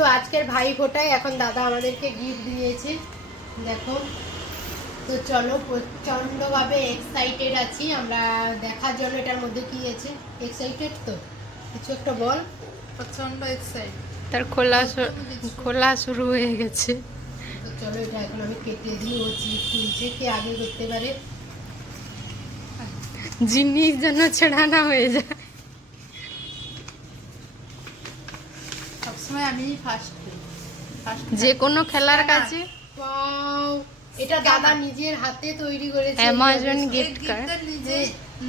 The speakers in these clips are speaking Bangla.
তো আজকের ভাই ফোটায় এখন দাদা আমাদেরকে গিফট দিয়েছে, দেখো। তো চলো, প্রচন্ডভাবে এক্সাইটেড আছি আমরা দেখার জন্য এটার মধ্যে কি আছে। এক্সাইটেড তো, কিছু একটা বল। প্রচন্ড এক্সাইটেড। তার খোলা শুরু হয়ে গেছে। তো চলো, এটা এখন আমি কেটে দিই। ও চিপ তুলছে, কে আগে করতে পারে। জিনিস যেন ছেড়ানা হয়ে যায়। সবসময় আমি ফার্স্ট যে কোনো খেলার কাছে। ওয়াও, এটা দাদা নিজের হাতে তৈরি করেছে। অ্যামাজন এই গিফট কার্ড। গিফটটা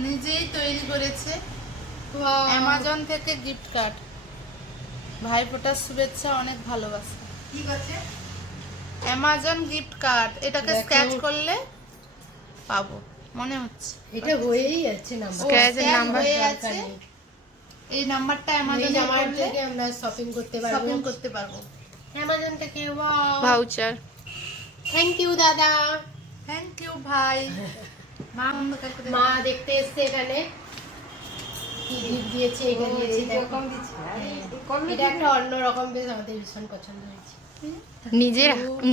নিজেই তৈরি করেছে। Wow! অ্যামাজন থেকে গিফট কার্ড। ভাইফোঁটার শুভেচ্ছা, অনেক ভালোবাসা। ঠিক আছে। অ্যামাজন গিফট কার্ড, এটাকে দেখো। স্ক্র্যাচ করলে পাবো মনে হচ্ছে। এটা হয়েই যাচ্ছে নাম্বার। Scratch এর Scratch নাম্বার হয়ে আছে। এই নাম্বারটা অ্যামাজনে আমার করলে থেকে আমরা শপিং করতে পারবো। শপিং করতে পারবো। অ্যামাজন থেকে। Wow, voucher. থ্যাংক ইউ দাদা। থ্যাংক ইউ ভাই। মা অন্ধকার করে মা দেখতে এসছে এখানে, কি গিফট দিয়েছে। এটা দিয়েছে, দেখো। এটা একটা অন্যরকম, বেশ আমাদের ভীষণ পছন্দ হয়েছে।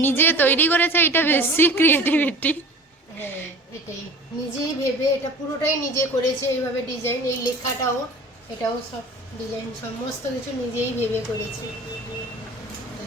নিজে তৈরি করেছে, এটা বেশি ক্রিয়েটিভিটি। হ্যাঁ, এটাই নিজেই ভেবে, এটা পুরোটাই নিজে করেছে এইভাবে ডিজাইন। এই লেখাটাও, এটাও সব ডিজাইন, সমস্ত কিছু নিজেই ভেবে করেছে।